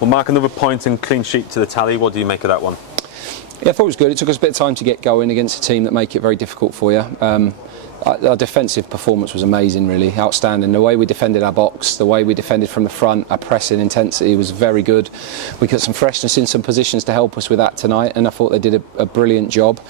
Well, Mark, another point and clean sheet to the tally. What do you make of that one? Yeah, I thought it was good. It took us a bit of time to get going against a team that make it very difficult for you. Our defensive performance was amazing, really outstanding. The way we defended our box, the way we defended from the front, our pressing intensity was very good. We got some freshness in some positions to help us with that tonight, and I thought they did a brilliant job.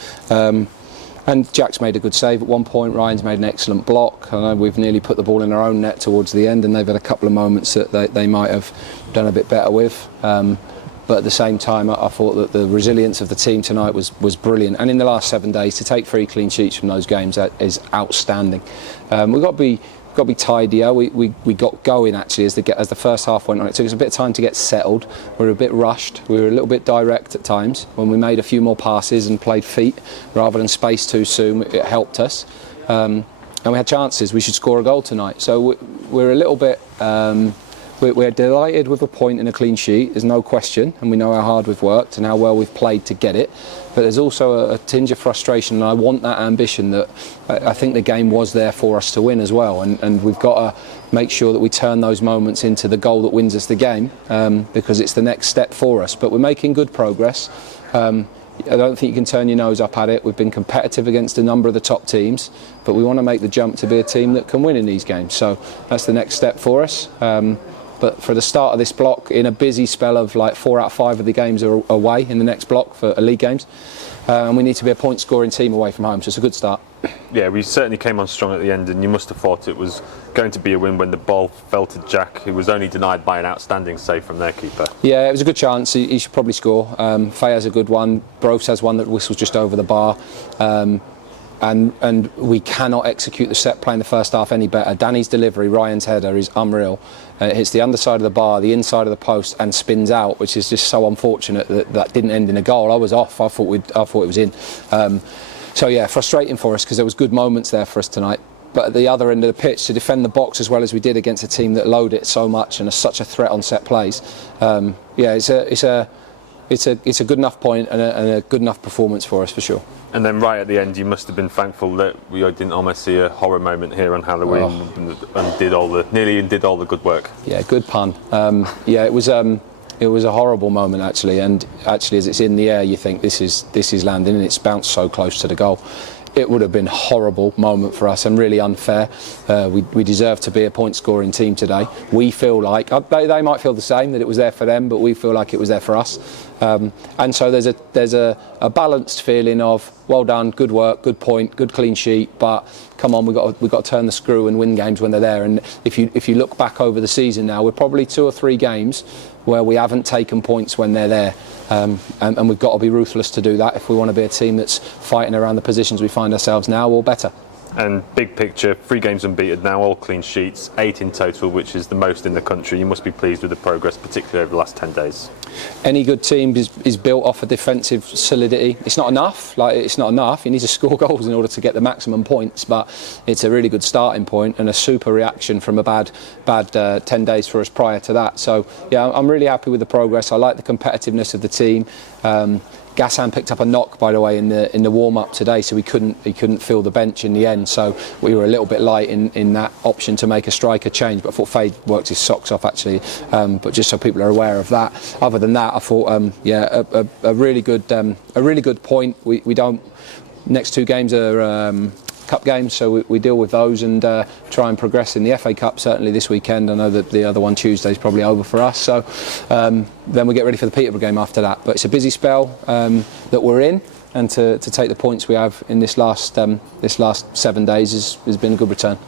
And Jack's made a good save at one point. Ryan's made an excellent block. I know we've nearly put the ball in our own net towards the end, and they've had a couple of moments that they might have done a bit better with. But at the same time, I thought that the resilience of the team tonight was brilliant. And in the last 7 days, to take 3 clean sheets from those games, that is outstanding. We've got to be tidier. We got going actually as the first half went on. It took us a bit of time to get settled. We were a bit rushed. We were a little bit direct at times. When we made a few more passes and played feet rather than space too soon, it helped us. And we had chances. We should score a goal tonight. So we're a little bit. We're delighted with a point and a clean sheet, there's no question, and we know how hard we've worked and how well we've played to get it. But there's also a tinge of frustration, and I want that ambition that I think the game was there for us to win as well. And we've got to make sure that we turn those moments into the goal that wins us the game, because it's the next step for us. But we're making good progress. I don't think you can turn your nose up at it. We've been competitive against a number of the top teams, but we want to make the jump to be a team that can win in these games. So that's the next step for us. But for the start of this block, in a busy spell of like 4 out of 5 of the games are away in the next block for league games, and we need to be a point-scoring team away from home, so it's a good start. Yeah, we certainly came on strong at the end, and you must have thought it was going to be a win when the ball fell to Jack, who was only denied by an outstanding save from their keeper. Yeah, it was a good chance. He should probably score. Faye has a good one. Bros has one that whistles just over the bar. And we cannot execute the set play in the first half any better. Danny's delivery, Ryan's header, is unreal. It hits the underside of the bar, the inside of the post, and spins out, which is just so unfortunate that didn't end in a goal. I was off. I thought it was in. So yeah, frustrating for us because there was good moments there for us tonight. But at the other end of the pitch, to defend the box as well as we did against a team that load it so much and are such a threat on set plays, yeah, it's a good enough point and a good enough performance for us for sure. And then right at the end, you must have been thankful that we didn't almost see a horror moment here on Halloween and nearly did all the good work. Yeah, good pun. Yeah, it was a horrible moment actually, and actually as it's in the air, you think this is landing, and it's bounced so close to the goal. It would have been a horrible moment for us and really unfair. We deserve to be a point-scoring team today. We feel like they might feel the same, that it was there for them, but we feel like it was there for us. And so there's a balanced feeling of well done, good work, good point, good clean sheet. But come on, we've got to turn the screw and win games when they're there. And if you look back over the season now, we're probably 2 or 3 games where we haven't taken points when they're there. And we've got to be ruthless to do that if we want to be a team that's fighting around the positions we find ourselves now or better. And big picture, 3 games unbeaten now, all clean sheets, 8 in total, which is the most in the country. You must be pleased with the progress, particularly over the last 10 days. Any good team is built off a defensive solidity. It's not enough. You need to score goals in order to get the maximum points, but it's a really good starting point and a super reaction from a bad 10 days for us prior to that. So yeah, I'm really happy with the progress. I like the competitiveness of the team. Gassan picked up a knock, by the way, in the warm-up today, so he couldn't fill the bench in the end. So we were a little bit light in that option to make a striker change. But I thought Faye worked his socks off actually. But just so people are aware of that. Other than that, I thought yeah, a really good point. We don't. Next 2 games are cup games, so we deal with those and try and progress in the FA Cup certainly this weekend. I know that the other one Tuesday is probably over for us, so then we get ready for the Peterborough game after that. But it's a busy spell that we're in, and to take the points we have in this last 7 days has been a good return.